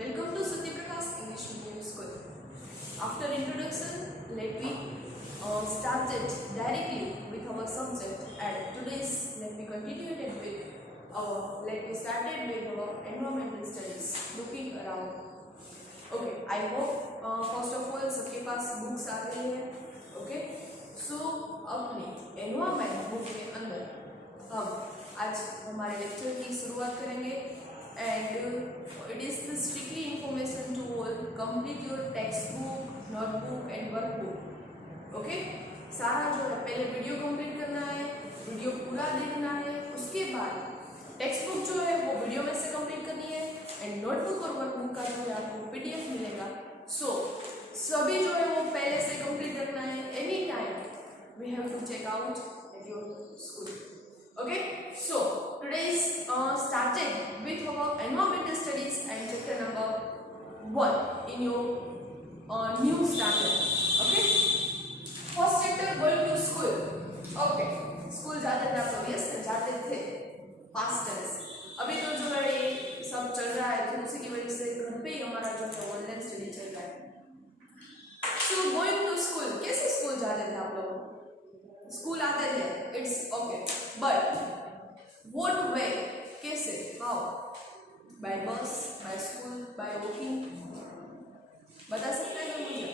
Welcome to Suti Prakash English Medium School. After introduction, let me start it directly with our subject. And today's let me continue it with let me start it with our environmental studies, looking around. Okay, I hope first of all सबके पास books आ गई है. Okay, so अपनी environment book के अंदर हम आज हमारे lecture की शुरुआत करेंगे. And it is the strictly information to all. Complete your textbook, notebook and workbook. Okay? सारा जो है पहले वीडियो कंप्लीट करना है, वीडियो पूरा देखना है, उसके बाद टेक्स्ट बुक जो है वो वीडियो में से कंप्लीट करनी है एंड नोटबुक और वर्कबुक का जो है आपको पीडीएफ मिलेगा. सो सभी जो है वो पहले से कंप्लीट करना है. Any time we have to check out at your school. Okay, so today is started with our environmental studies and chapter number 1 in your new standard. Okay, first chapter going to school. Okay, school जाते थे आप लोग, yes जाते थे, past tense. अभी तो जो है ये सब चल रहा है तो उसी की वजह से घर पे ही हमारा जो है ऑनलाइन स्टडी चल रहा है. So going to school, कैसे स्कूल जाते थे आप लोग? स्कूल आते थे, it's okay, but what way, कैसे, हाउ, बाय बस, बाय स्कूल, बाय वॉकिंग, बता सकते हैं मुझे?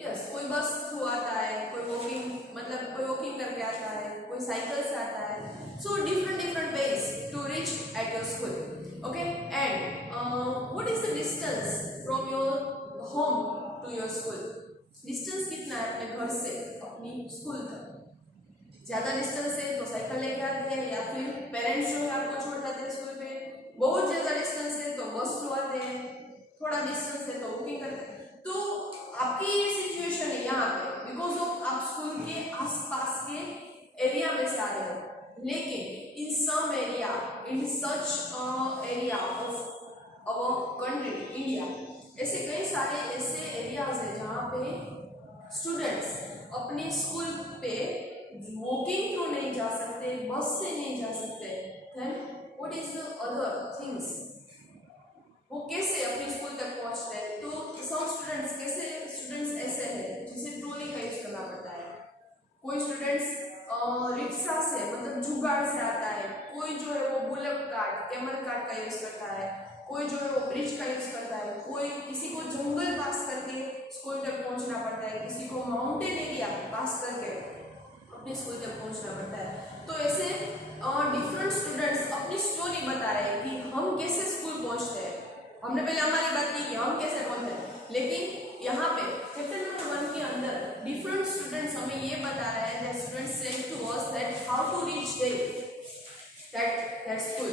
यस, कोई बस थ्रू आता है, कोई वॉकिंग मतलब कोई वॉकिंग करके आता है, कोई साइकिल से आता है. So different ways to reach at your school. Okay, and what is the distance from your home to your school? Distance कितना है अपने घर से अपनी स्कूल तक? ज्यादा डिस्टेंस है तो साइकिल लेके आते हैं या फिर पेरेंट्स जो है आपको छोड़ जाते हैं स्कूल पे. बहुत ज्यादा डिस्टेंस है तो बस थ्रू आते हैं, थोड़ा डिस्टेंस है तो बुकिंग करते हैं. तो आपकी ये सिचुएशन है यहाँ पे बिकॉज ऑफ आप स्कूल के आसपास के एरिया में से आ रहे हो. लेकिन in some area, in such area of our country India, ऐसे कई सारे ऐसे एरियाज है जहाँ पे स्टूडेंट्स अपने स्कूल पे वॉकिंग थ्रू नहीं जा सकते, बस से नहीं जा सकते. Then what is the other things? वो कैसे अपने स्कूल तक पहुंचते हैं? तो सम स्टूडेंट्स ऐसे हैं जिसे ट्रॉली का यूज करना पड़ता है. कोई स्टूडेंट्स रिक्शा से मतलब जुगाड़ से आता है, कोई जो है वो बुलेट कार्ट, कैमल कार्ट का यूज करता है, कोई जो है वो ब्रिज का यूज करता है, कोई किसी को जंगल पास करके स्कूल तक पहुंचना पड़ता है, किसी को माउंटेन एरिया पास करके अपने स्कूल तक पहुंचना पड़ता है. तो ऐसे डिफरेंट स्टूडेंट्स अपनी स्टोरी बता रहे हैं कि हम कैसे स्कूल पहुंचते हैं. हमने पहले हमारी बात की कि हम कैसे पहुंचते हैं, लेकिन यहाँ पे चैप्टर नंबर 1 के अंदर डिफरेंट स्टूडेंट्स हमें ये बता रहे हैं that students said to us that how to reach that school.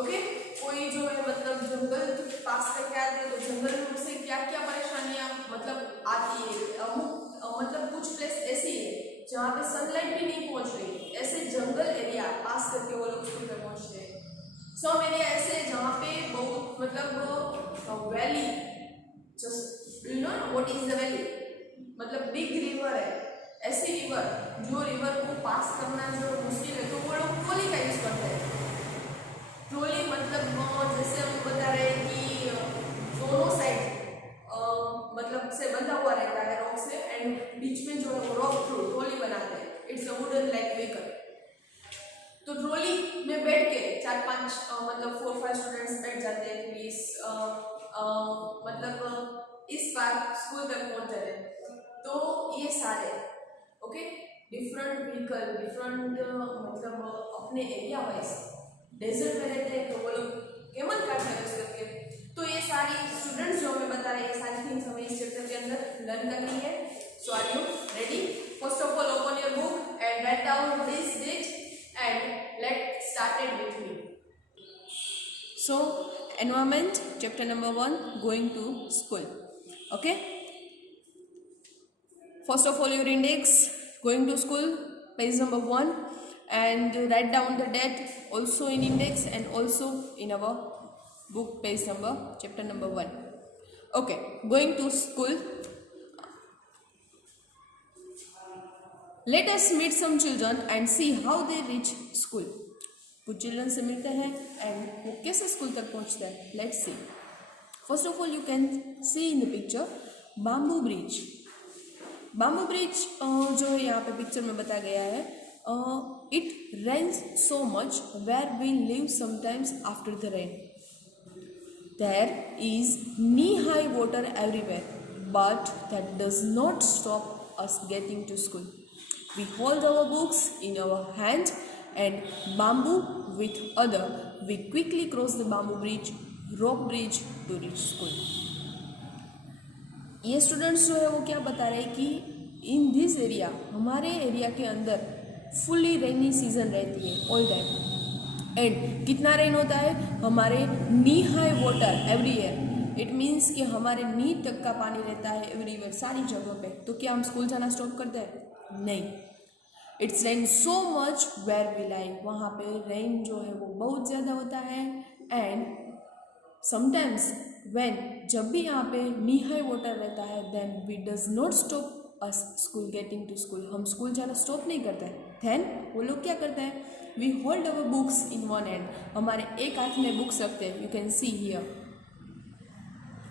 Okay, कोई जो है मतलब जंगल पास करके आते हैं तो जंगल में उनसे क्या क्या परेशानियां मतलब आती है. मतलब कुछ प्लेस ऐसी है जहाँ पे सनलाइट भी नहीं पहुँच रही, ऐसे जंगल एरिया पास करके वो लोग स्कूल में पहुँचते हैं. सम एरिया ऐसे है जहाँ पे बहुत मतलब valley, just you know what is the valley, मतलब बिग रिवर है. ऐसी रिवर जो रिवर को पास करना जो मुश्किल है तो वो लोग ट्रॉली का यूज करते हैं. ट्रॉली मतलब जैसे हम बता रहे हैं कि दोनों साइड मतलब से बंधा हुआ रहता है रॉक से एंड बीच में जो है वो रॉक थ्रू ट्रॉली बनाते हैं. It's a wooden like vehicle. तो ट्रॉली में बैठ के 4-5 मतलब 4-5 स्टूडेंट्स बैठ जाते हैं. प्लीज मतलब इस बार स्कूल तक पहुंच जाते हैं. तो ये सारे ओके डिफरेंट व्हीकल, डिफरेंट मतलब अपने एरिया वाइज डेजर्ट में रहते हैं तो वो लोग केमल कार्ट का यूज करके. तो ये सारी स्टूडेंट्स जो हमें बता रहे हैं ये सारी थिंग्स हमें इस चैप्टर के अंदर लर्न करनी है. So are you ready? First of all open your book and write down this date and let's start it with me. So environment chapter number 1 going to school. Okay, first of all your index going to school page number 1 and write down the date also in index and also in our book page number chapter number 1. Okay, going to school. Let us meet some children and see how they reach school. कुछ children से मिलते हैं and वो कैसे school तक पहुंचते हैं. Let's see. First of all you can see in the picture bamboo bridge. Bamboo bridge जो है यहाँ पे पिक्चर में बताया गया है, it rains so much where we live sometimes after the rain. There is knee-high water everywhere, but that does not stop us getting to school. We hold our books in our hand and bamboo with other. We quickly cross the bamboo bridge, rope bridge to reach school. ये students जो है वो क्या बता रहे हैं कि in this area, हमारे एरिया के अंदर फुल्ली रेनी सीजन रहती है ऑल टाइम। एंड कितना रेन होता है, हमारे knee high water everywhere. It means कि हमारे नी तक का पानी रहता है एवरीवेयर, सारी जगहों पे। तो क्या हम स्कूल जाना स्टॉप करते हैं? नहीं। It's rain so much where we live, वहाँ पे रेन जो है वो बहुत ज़्यादा होता है। एंड समटाइम्स व्हेन, जब भी यहाँ पे नी हाई वाटर रहता है, then we does not stop us school getting to school. हम स्कूल जाना स्टॉप नहीं करते हैं। देन वो लोग क्या करते हैं, we hold our books in one hand. हमारे एक हाथ में बुक्स रखते हैं, you can see here,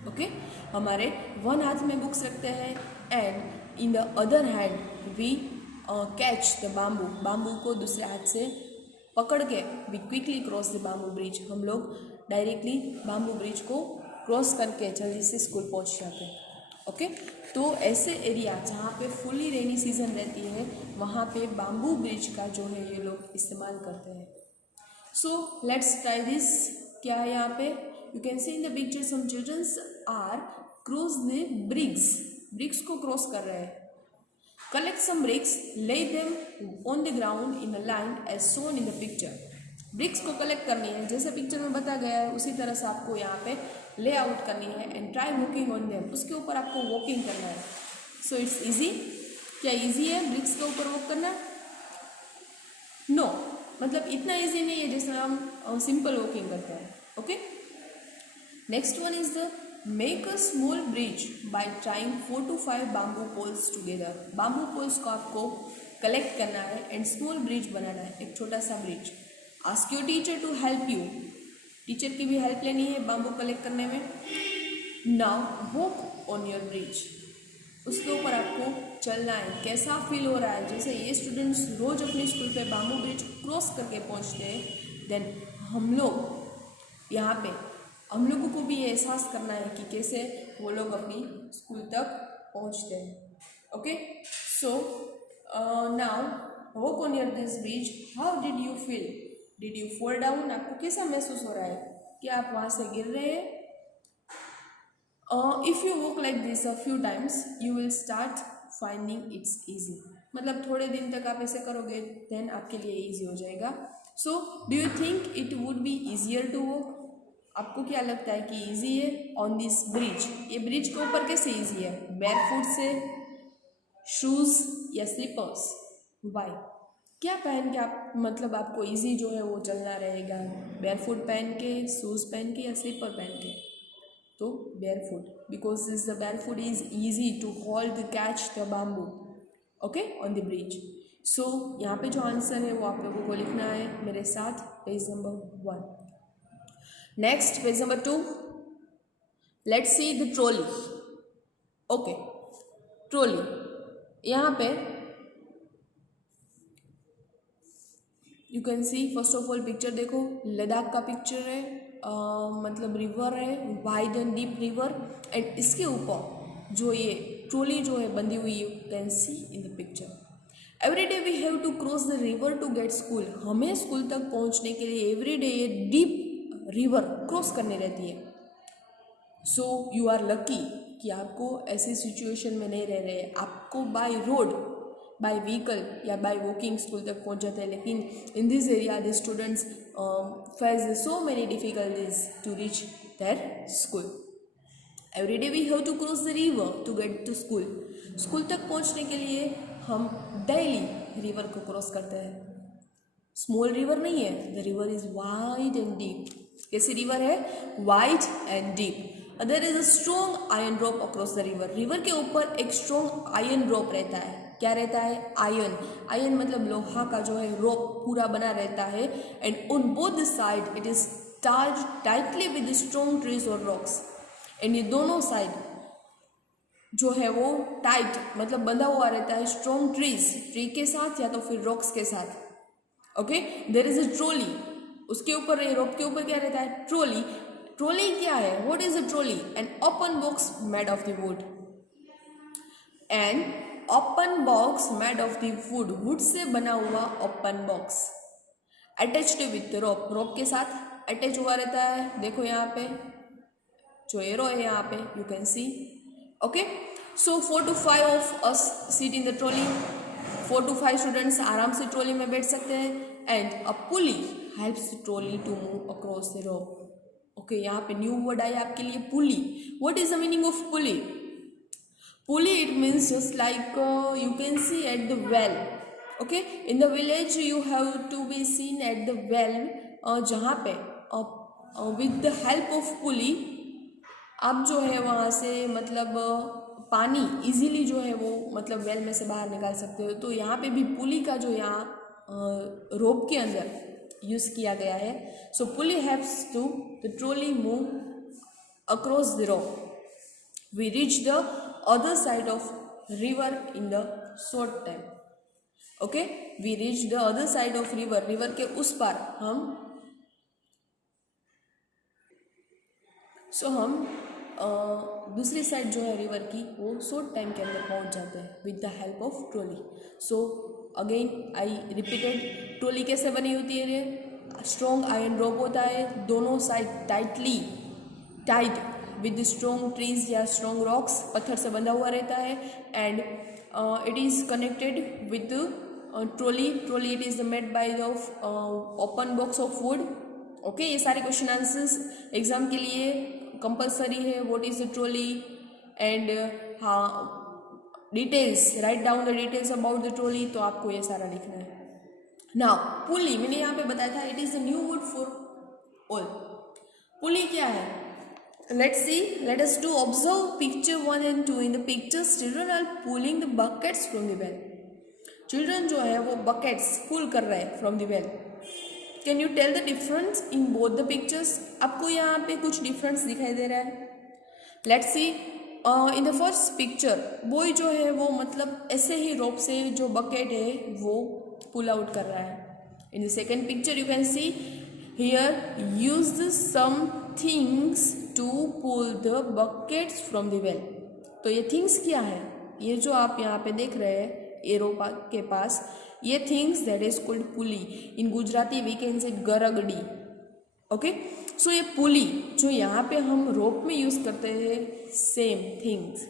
okay. हमारे वन हाथ में बुक्स रखते हैं and in the other hand we catch the bamboo. Bamboo को दूसरे हाथ से पकड़ के we quickly cross the bamboo bridge. हम लोग डायरेक्टली बाम्बू ब्रिज को क्रॉस करके जल्दी से स्कूल पहुंच जाते हैं, ओके। तो ऐसे एरिया जहाँ पे फुली रेनी सीजन रहती है, वहाँ पे बाम्बू ब्रिज का जो है ये लोग इस्तेमाल करते हैं। So let's try this. क्या है यहाँ पे, you can see in the picture some childrens are cross the bricks. Bricks को क्रॉस कर रहे हैं। Collect some bricks, lay them on the ground in a line as shown in the picture. Bricks को collect करनी है, जैसे picture में बताया गया है उसी तरह से आपको यहाँ पे ले आउट करनी है। And try walking on them, उसके ऊपर आपको वॉकिंग करना है। So it's easy. क्या इजी है ब्रिक्स के ऊपर वॉक करना? नो, मतलब इतना इजी नहीं है जैसे हम सिंपल वॉकिंग करते हैं, okay. Next one is the make a small bridge by trying 4 to 5 bamboo poles together. Bamboo poles को आपको कलेक्ट करना है एंड स्मॉल ब्रिज बनाना है, एक छोटा सा bridge. Ask your teacher to help you. Teacher की भी हेल्प लेनी है बाम्बू कलेक्ट करने में। Now walk on your bridge, उसके ऊपर आपको चलना है। कैसा फील हो रहा है? जैसे ये स्टूडेंट्स रोज अपने स्कूल पे बाम्बू ब्रिज क्रॉस करके पहुंचते हैं, देन हम लोग यहाँ पे, हम लोगों को भी ये एहसास करना है कि कैसे वो लोग अपनी स्कूल तक पहुँचते हैं, okay. So now walk on your this bridge. How did you feel? Did you fall down? आपको कैसा महसूस हो रहा है कि आप वहाँ से गिर रहे हैं? If you walk like this a few times you will start finding it's easy. मतलब थोड़े दिन तक आप ऐसे करोगे देन आपके लिए ईजी हो जाएगा। So do you think it would be easier to walk? आपको क्या लगता है कि ईजी है ऑन दिस ब्रिज? ये ब्रिज के ऊपर कैसे ईजी है? बेयरफुट से, शूज़ या स्लीपर्स? वाई? क्या पहन के आप, मतलब आपको इजी जो है वो चलना रहेगा? बेयरफुट पहन के, शूज़ पहन के या स्लीपर पहन के? तो barefoot, because this the barefoot is easy to hold catch the bamboo, okay, on the bridge. So यहाँ पे जो आंसर है वो आप लोगों को लिखना है मेरे साथ, page number 1। Next page number 2, let's see the trolley, okay. Trolley, यहाँ पे you can see, first of all picture देखो, लद्दाख का पिक्चर है, मतलब रिवर है, wide and deep river. And इसके ऊपर जो ये ट्रॉली जो है बंधी हुई, you can see in the picture. Every day we have to cross the river to get school. हमें स्कूल तक पहुंचने के लिए एवरी डे ये डीप रिवर क्रॉस करनी रहती है। सो यू आर लकी कि आपको ऐसी सिचुएशन में नहीं रह रहे। आपको बाय रोड, बाय व्हीकल या बाय वॉकिंग स्कूल तक पहुंच जाते हैं, लेकिन in this area the students face so many difficulties to reach their school. Every day we have to cross the river to get to school. School तक पहुंचने के लिए हम डेली रिवर को क्रॉस करते हैं। स्मॉल रिवर नहीं है, the river is wide and deep. कैसी रिवर है? Wide and deep. There is a strong iron rope across the river. River के ऊपर एक स्ट्रॉन्ग आयरन रोप रहता है। क्या रहता है? आयरन। आयरन मतलब लोहा का जो है रोप पूरा बना रहता है। And on both the side it is tied tightly with strong trees और रॉक्स। एंड ये दोनों साइड जो है वो टाइट मतलब बंधा हुआ रहता है स्ट्रॉन्ग ट्री के साथ या तो फिर रॉक्स के साथ. Okay, there is a trolley, उसके ऊपर रोप के ऊपर क्या रहता है, ट्रॉली. ट्रॉली क्या है, what is a trolley? An open box made of the wood. An open box made of the wood, would say बना हुआ ओपन बॉक्स अटैच्ड विथ रोप, रोप के साथ अटैच हुआ रहता है. देखो यहाँ पे जो एरो है यहाँ पे you can see. Okay, so 4 to 5 of us seat in the trolley. 4 to 5 students आराम से ट्रॉली में बैठ सकते हैं. And a pulley helps trolley to move across the rope. Okay, यहाँ पे न्यू वर्ड आया आपके लिए, pulley. What is the meaning of pulley? Pulley it means just like you can see at the well. Okay, in the village you have to be seen at the well, जहाँ पे with the help of pulley आप जो है वहाँ से मतलब पानी easily जो है वो मतलब वेल में से बाहर निकाल सकते हो. तो यहाँ पे भी पुली का जो यहाँ रोप के अंदर यूज़ किया गया है. So pulley helps to the trolley move across the rope. We reach the other side of river in the short time. Okay, we reach the other side of river, river के उस पार हम दूसरी side जो है river की वो short time के अंदर पहुंच जाते हैं with the help of trolley. So again I repeated, trolley कैसे बनी होती है? ये स्ट्रॉन्ग आयरन रोप होता है, दोनों side tightly tied with strong trees या स्ट्रॉन्ग रॉक्स, पत्थर से बंधा हुआ रहता है. And it is connected with trolley. Trolley it is made by the open box of wood. Okay, ये सारे क्वेश्चन आंसर्स एग्जाम के लिए कंपलसरी है. What is the trolley and हाँ details, write down the details about the trolley. तो आपको ये सारा लिखना है. नाउ पुली, मैंने यहाँ पे बताया था it is the new word for all. Pulley क्या है? Let's see, let us to observe picture 1 and 2. In the pictures children are pulling the buckets from the well. Children जो है वो बकेट्स पुल कर रहे हैं from the well. Can you tell the difference in both the pictures? आपको यहाँ पे कुछ डिफरेंस दिखाई दे रहा है. Let's see, in the first picture boy जो है वो मतलब ऐसे ही रोप से जो बकेट है वो पुल आउट कर रहा है. In the second picture you can see here use some things to pull the buckets from the well. तो ये थिंग्स क्या है? ये जो आप यहाँ पे देख रहे हैं एरो के पास, ये things that is called pulley. In Gujarati we can say गरगड़ी. ओके, सो ये पुली जो यहाँ पे हम रोप में यूज करते हैं, same things.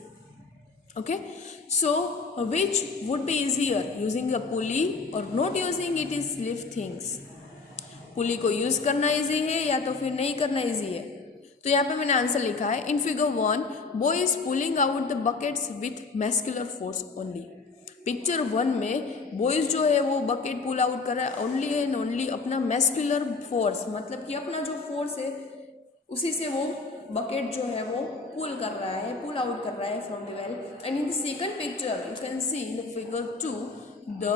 Okay, so which would be easier, using a pulley or not using it is lift things? Pulley को यूज करना इजी है या तो फिर नहीं करना इजी है? तो यहाँ पे मैंने आंसर लिखा है. In figure 1 boy is pulling out the buckets with muscular force only. Picture 1 में बॉयज जो है वो बकेट पुल आउट कर रहा है ओनली एंड ओनली अपना मैस्कुलर फोर्स, मतलब कि अपना जो फोर्स है उसी से वो बकेट जो है वो पुल कर रहा है, पुल आउट कर रहा है from the well. And in the second picture you can see in the figure 2 the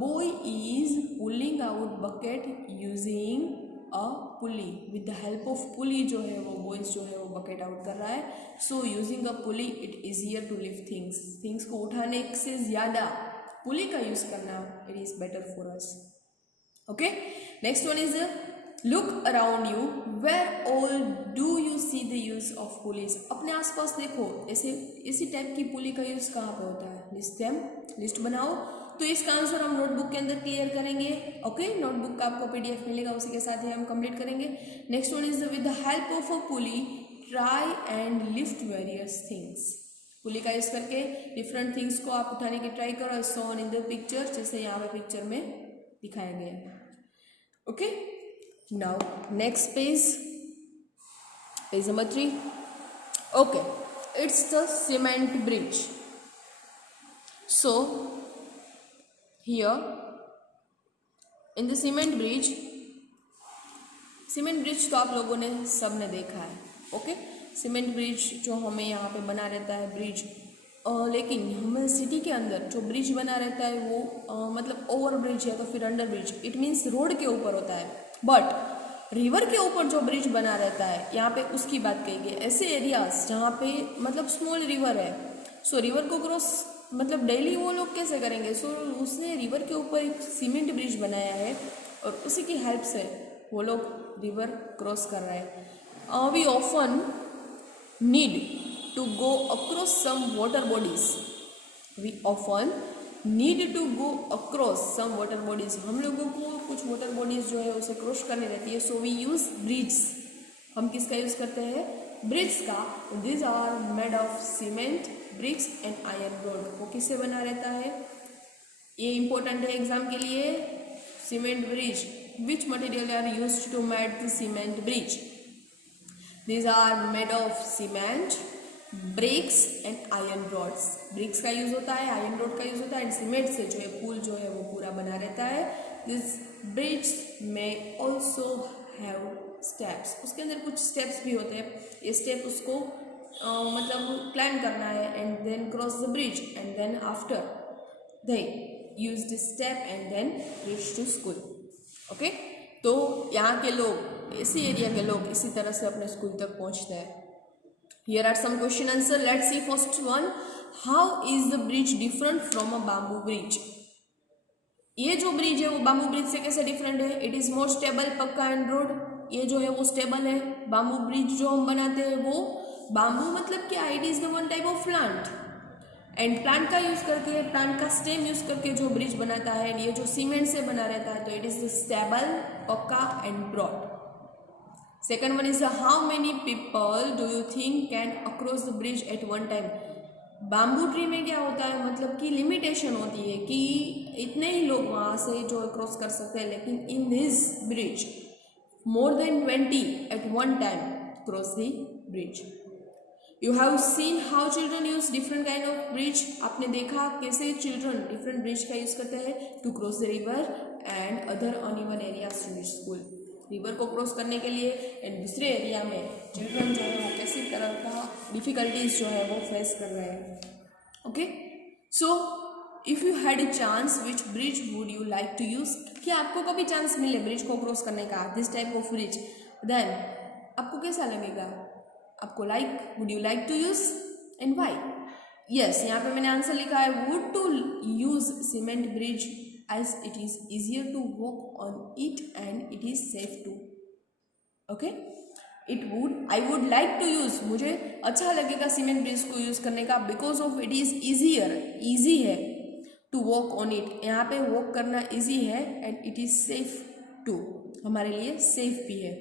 boy is pulling out bucket using a pulley. With the help of पुली जो है वो बॉयज जो है वो बकेट आउट कर रहा है. So using a pulley it easier to lift things. Things को उठाने से ज़्यादा पुली का यूज करना it is better for us. Okay, next one is look around you where all do you see the use of pulleys. अपने आसपास देखो ऐसे इसी टाइप की पुली का यूज कहाँ पे होता है? लिस्ट देम, लिस्ट बनाओ. तो इसका आंसर हम नोटबुक के अंदर क्लियर करेंगे. ओके, नोटबुक का आपको पीडीएफ मिलेगा, उसी के साथ ही हम कंप्लीट करेंगे. Next one is with the help of a pulley try and lift various things. Pulley का यूज करके डिफरेंट थिंग्स को आप उठाने की ट्राई करो. So on in the picture, जैसे यहाँ पे पिक्चर में दिखाया गया है. Okay, now next page number 3. Okay, it's the cement bridge. So here in the cement bridge तो आप लोगों ने सब ने देखा है. ओके, सीमेंट ब्रिज जो हमें यहाँ पे बना रहता है ब्रिज, लेकिन हमें सिटी के अंदर जो ब्रिज बना रहता है वो मतलब ओवर ब्रिज या तो फिर under bridge, it means road के ऊपर होता है. बट रिवर के ऊपर जो ब्रिज बना रहता है यहाँ पे उसकी बात कही गई। ऐसे एरियाज जहाँ पे मतलब स्मॉल रिवर है, सो रिवर को क्रॉस मतलब डेली वो लोग कैसे करेंगे, सो उसने रिवर के ऊपर एक सीमेंट ब्रिज बनाया है और उसी की हेल्प से वो लोग रिवर क्रॉस कर रहे हैं। We often need to go across some water bodies, we often need to go across some water bodies, हम लोगों को कुछ वाटर बॉडीज जो है उसे क्रॉस करनी रहती है। सो वी यूज ब्रिज, हम किसका यूज करते हैं, ब्रिज का। This are made of cement bricks and iron rod, वो किससे बना रहता है, ये इंपॉर्टेंट है एग्जाम के लिए। Cement bridge, which material are used to made the cement bridge, this are made of cement bricks and iron rods, bricks का यूज होता है, आयरन रॉड का यूज होता है एंड सीमेंट से जो है पुल जो है वो पूरा बना रहता है। दिस ब्रिज में ऑल्सो हैव स्टेप्स, उसके अंदर कुछ स्टेप्स भी होते हैं, ये स्टेप उसको मतलब क्लाइम करना है and then cross the bridge and then after they use the step and then reach to school. Okay, तो यहाँ के लोग, इसी एरिया के लोग इसी तरह से अपने स्कूल तक पहुँचते हैं। Here are some question answer. Let's see first one. How is the bridge different from a bamboo bridge? ये जो ब्रिज है वो बाम्बू ब्रिज से कैसे डिफरेंट है? इट इज मोर स्टेबल, पक्का एंड रोड, ये जो है वो स्टेबल है। बाम्बू ब्रिज जो हम बनाते हैं वो बाम्बू मतलब क्या, it is the one type of plant and plant का यूज करके, प्लांट का स्टेम यूज करके जो ब्रिज बनाता है, ये जो सीमेंट से बना रहता है, तो इट इज द स्टेबल, पक्का and broad. Second one is how many people do you think can across the bridge at one time? Bamboo tree में क्या होता है, मतलब कि लिमिटेशन होती है कि इतने ही लोग वहाँ से जो क्रॉस कर सकते हैं, लेकिन in this bridge more than 20 at one time cross the bridge. You have seen how children use different kind of bridge, आपने देखा कैसे चिल्ड्रन डिफरेंट ब्रिज का यूज करते हैं to cross the river and other uneven areas in school. River को cross करने के लिए एंड दूसरे एरिया में चिल्ड्रन जो है वो कैसी तरह का डिफिकल्टीज जो है वो फेस कर रहे हैं। Okay, so if you had a chance which bridge would you like to use, क्या आपको कभी चांस मिले ब्रिज को क्रॉस करने का, this type of bridge, then आपको कैसा लगेगा, आपको would you like to use and why? Yes, यहाँ पे मैंने आंसर लिखा है would to use cement bridge as it is easier to walk on it and it is safe too. Okay, I would like to use, मुझे अच्छा लगेगा cement bridge को use करने का because of it is easier, easy है to walk on it, यहाँ पे walk करना ईजी है and it is safe too, हमारे लिए सेफ भी है।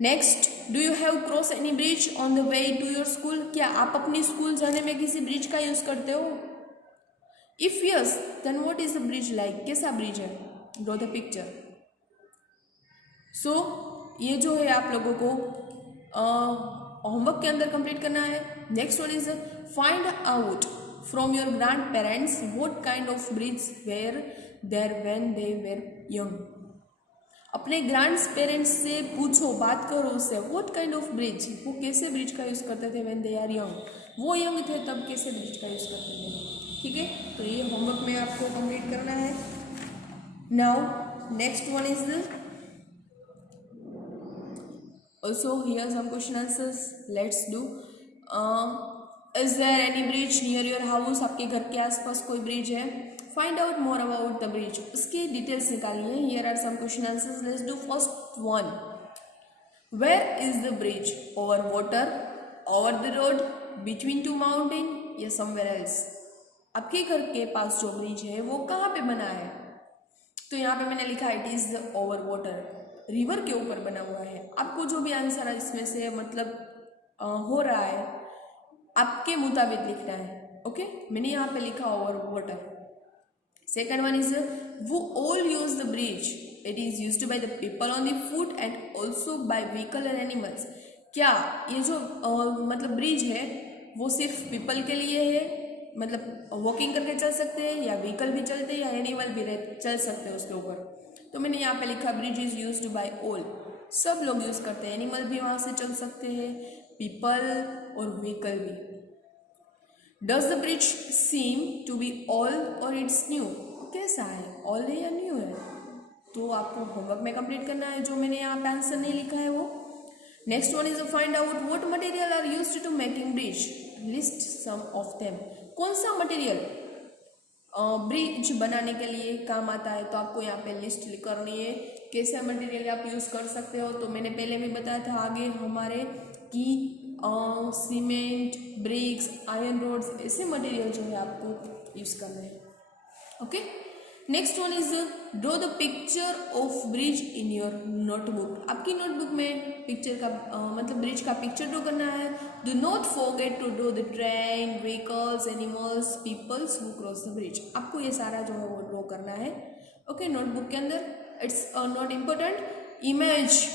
Next, do you have cross any bridge on the way to your school, क्या आप अपनी स्कूल जाने में किसी ब्रिज का यूज करते हो? If yes then what is the bridge like, कैसा ब्रिज है, ड्रॉ द पिक्चर। सो ये जो है आप लोगों को होमवर्क के अंदर कंप्लीट करना है। Next one is find out from your grand parents what kind of bridge were there when they were young, अपने ग्रैंड पेरेंट्स से पूछो, बात करो उससे, व्हाट काइंड ऑफ ब्रिज, वो कैसे ब्रिज का यूज करते थे व्हेन दे आर यंग, वो यंग थे तब कैसे ब्रिज का यूज करते थे। ठीक है, तो ये होमवर्क में आपको कंप्लीट करना है। Now next one is also here some question answers, let's do. Is there any bridge near your house, आपके घर के आसपास कोई ब्रिज है? Find out more about the bridge, उसकी डिटेल्स निकालिए। Here are some question answers, let's do first one. Where is the bridge, over water, over the road, between two mountain या somewhere else, आपके घर के पास जो bridge है वो कहाँ पे बना है? तो यहाँ पे मैंने लिखा it is over water, river के ऊपर बना हुआ है। आपको जो भी आंसर है इसमें से मतलब हो रहा है आपके मुताबिक लिखना है। ओके, मैंने यहाँ पे लिखा over water. Second one is वो all use the bridge, it is used by the people on the foot and also by vehicle and animals, क्या ये जो मतलब ब्रिज है वो सिर्फ पीपल के लिए है, मतलब वॉकिंग करके चल सकते हैं, या व्हीकल भी चलते हैं, या एनिमल भी चल सकते हैं उसके ऊपर? तो मैंने यहाँ पे लिखा bridge is used bye all, सब लोग यूज करते हैं, एनिमल भी वहाँ से चल सकते हैं, पीपल और व्हीकल भी। Does the bridge seem to be old or it's new, कैसा है, ऑल है या न्यू है? तो आपको होमवर्क में कंप्लीट करना है, जो मैंने यहाँ पे आंसर नहीं लिखा है वो। Next one is find out what material are used to making bridge, list some of them. कौन सा मटेरियल ब्रिज बनाने के लिए काम आता है, तो आपको यहाँ पे लिस्ट करनी है कैसा मटेरियल आप यूज़ कर सकते हो। तो मैंने पहले भी बताया था आगे हमारे कि सीमेंट, ब्रिक्स, आयरन रोड्स, ऐसे मटेरियल जो है आपको यूज़ करना है। Okay, next one is draw the picture of bridge in your notebook. आपकी नोटबुक में पिक्चर का मतलब ब्रिज का पिक्चर ड्रॉ करना है। Do not forget to draw the train, vehicles, animals, peoples who cross the bridge. आपको ये सारा जो है वो ड्रॉ करना है। ओके, नोटबुक के अंदर it's not important. Imagine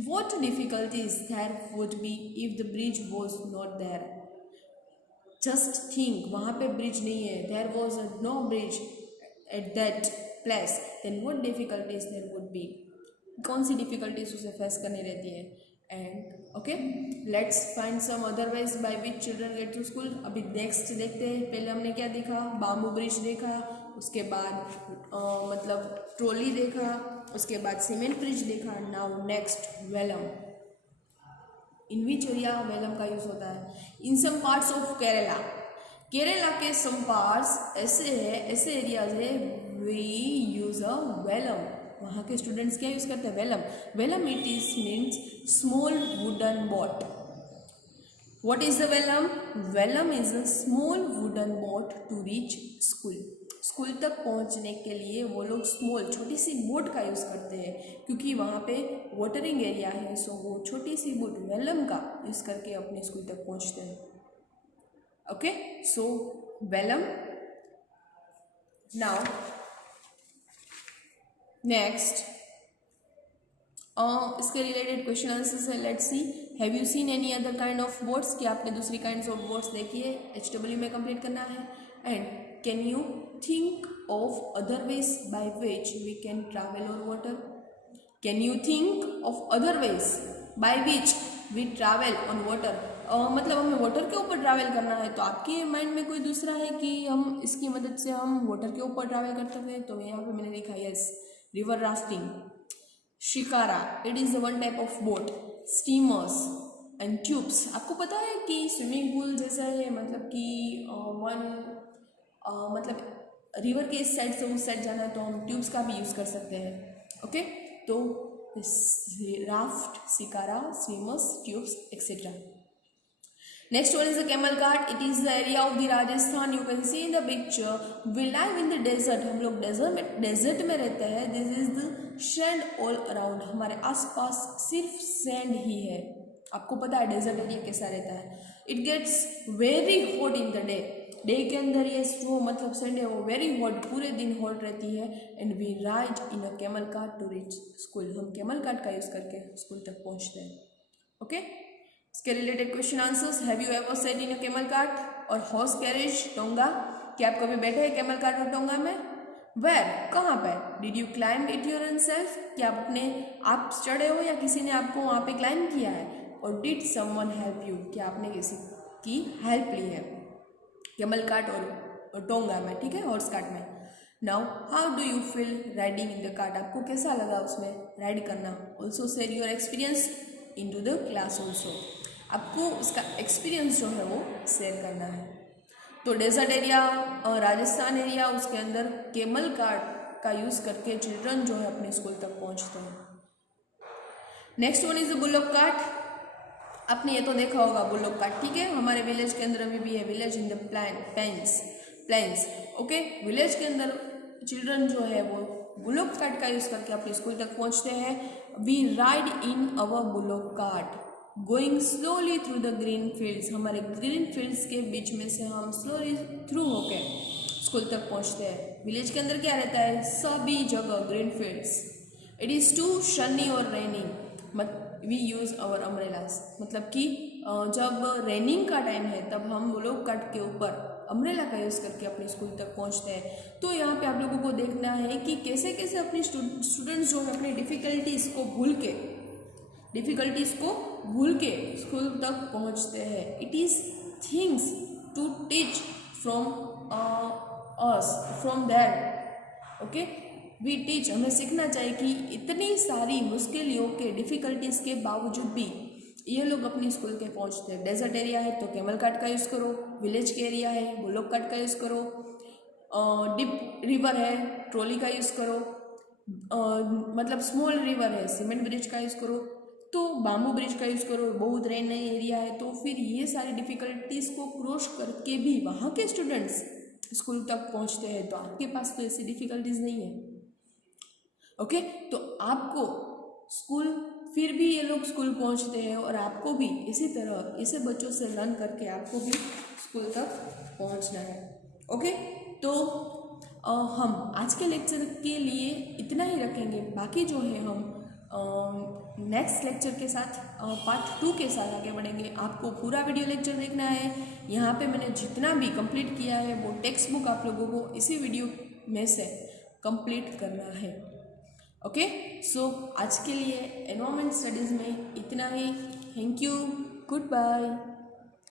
what difficulties there would be if the bridge was not there. Just think, वहाँ पे ब्रिज नहीं है, there was no bridge at that place, then what difficulties there would be, कौन सी difficulties उसे face करनी रहती है। And okay, let's find some other ways by which children get to school. अभी नेक्स्ट देखते हैं। पहले हमने क्या देखा, बाम्बू ब्रिज देखा, उसके बाद मतलब ट्रॉली देखा, उसके बाद सीमेंट ब्रिज देखा। Now next vallam. In which area vallam का यूज होता है? In some parts of Kerala. Kerala के सम पार्ट्स ऐसे है, ऐसे एरियाज है वी यूज अ वेलम। वहाँ के स्टूडेंट्स क्या यूज करते हैं? Vallam. Vallam it is means small wooden boat. What is the vallam? Vallam is a small wooden boat to reach school. School तक पहुँचने के लिए वो लोग स्मॉल छोटी सी बोट का यूज़ करते हैं, क्योंकि वहाँ पे वाटरिंग एरिया है, सो वो छोटी सी बोट वेलम का यूज़ करके अपने स्कूल तक पहुँचते हैं। ओके, सो वेलम। नाउ नेक्स्ट इसके रिलेटेड क्वेश्चन आंसर्स है। Let's C, have you seen any other kind of boats? कि आपने दूसरी काइंड ऑफ बोट्स देखी है? HW में कंप्लीट करना है। And can you think of other ways by which we can travel on water? Can you think of other ways by which we travel on water? मतलब हमें water के ऊपर travel करना है, तो आपके माइंड में कोई दूसरा है कि हम इसकी मदद से हम वाटर के ऊपर ट्रैवल कर सकते हैं? तो यहाँ पे मैंने लिखा yes, river rafting, shikara, it is one type of boat, steamers and tubes. आपको पता है कि स्विमिंग पूल जैसा है, मतलब कि मतलब रिवर के इस साइड से उस साइड जाना है तो हम ट्यूब्स का भी यूज़ कर सकते हैं। ओके, तो raft, shikara, swimmers, tubes etcetera. Next one is the camel cart. It is the area of the Rajasthan. You can see in the picture. We live in the desert. हम लोग desert में रहते हैं. This is the sand all around. हमारे आसपास सिर्फ sand ही है. आपको पता है डेजर्ट एरिया कैसा रहता है? It gets very hot in the day. Day के अंदर ये जो मतलब सैंड है वो वेरी हॉट, पूरे दिन हॉट रहती है. And we ride in a camel cart to reach school. हम कैमल कार्ट का यूज़ करके स्कूल तक पहुँचते हैं. ओके, इसके related question answers. Have you ever sat in a camel cart or horse carriage, tonga? क्या आप कभी बैठे हैं कैमल कार्ट और टोंगा में? वेर, कहाँ पे? Did you climb it your and self? क्या आप अपने आप चढ़े हो या किसी ने आपको वहाँ पे क्लाइंब किया है? और डिड समवन हेल्प यू? क्या आपने किसी की हेल्प ली है कैमल कार्ट और टोंगा में? ठीक है, हॉर्स कार्ट में. Now how do you feel riding in the cart? आपको कैसा लगा उसमें राइड करना? Also share your experience in to the class also. आपको उसका एक्सपीरियंस जो है वो शेयर करना है. तो डेजर्ट एरिया और राजस्थान एरिया, उसके अंदर कैमल कार्ट का यूज़ करके चिल्ड्रन जो है अपने स्कूल तक पहुंचते हैं. Next one is the bullock cart. आपने ये तो देखा होगा बुलॉक कार्ट. ठीक है, हमारे विलेज के अंदर अभी भी है, village in the plains. Okay, village के अंदर चिल्ड्रन जो है वो बुलॉक कार्ट का यूज़ करके अपने स्कूल तक पहुंचते हैं. We ride in our bullock cart going slowly through the green fields. हमारे ग्रीन फील्ड्स के बीच में से हम स्लोली थ्रू होके स्कूल तक पहुंचते हैं. विलेज के अंदर क्या रहता है? सभी जगह green fields. It is too sunny or raining, we use our umbrellas. मतलब कि जब रेनिंग का टाइम है तब हम बुलॉक कार्ट के ऊपर अम्ब्रेला का यूज़ करके अपने स्कूल तक पहुंचते हैं. तो यहाँ पे आप लोगों को देखना है कि कैसे कैसे अपने स्टूडेंट्स जो है अपनी डिफ़िकल्टीज़ को भूल के स्कूल तक पहुँचते हैं. It is things to teach from us from there. Okay, we teach, हमें सीखना चाहिए कि इतनी सारी मुश्किलों के डिफ़िकल्टीज़ के बावजूद भी ये लोग अपनी स्कूल के पहुँचते हैं। डेजर्ट एरिया है तो कैमल कार्ट का यूज़ करो, विलेज के एरिया है बुलोक कार्ट का यूज़ करो, डीप रिवर है ट्रॉली का यूज़ करो, मतलब स्मॉल रिवर है सीमेंट ब्रिज का यूज़ करो, तो बाम्बू ब्रिज का यूज़ करो, बहुत रेन एरिया है तो फिर ये सारी डिफ़िकल्टीज़ को क्रॉस करके भी वहाँ के स्टूडेंट्स स्कूल तक पहुँचते हैं। तो आपके पास तो ऐसी डिफ़िकल्टीज़ नहीं है। ओके, तो आपको स्कूल, फिर भी ये लोग स्कूल पहुँचते हैं और आपको भी इसी तरह ऐसे बच्चों से लर्न करके आपको भी स्कूल तक पहुँचना है। ओके, तो हम आज के लेक्चर के लिए इतना ही रखेंगे। बाकी जो है हम नेक्स्ट लेक्चर के साथ पार्ट 2 के साथ आगे बढ़ेंगे। आपको पूरा वीडियो लेक्चर देखना है। यहाँ पे मैंने जितना भी कंप्लीट किया है वो टेक्स्ट बुक आप लोगों को इसी वीडियो में से कंप्लीट करना है। ओके, सो आज के लिए एनवायरनमेंट स्टडीज़ में इतना ही। Thank you, good bye.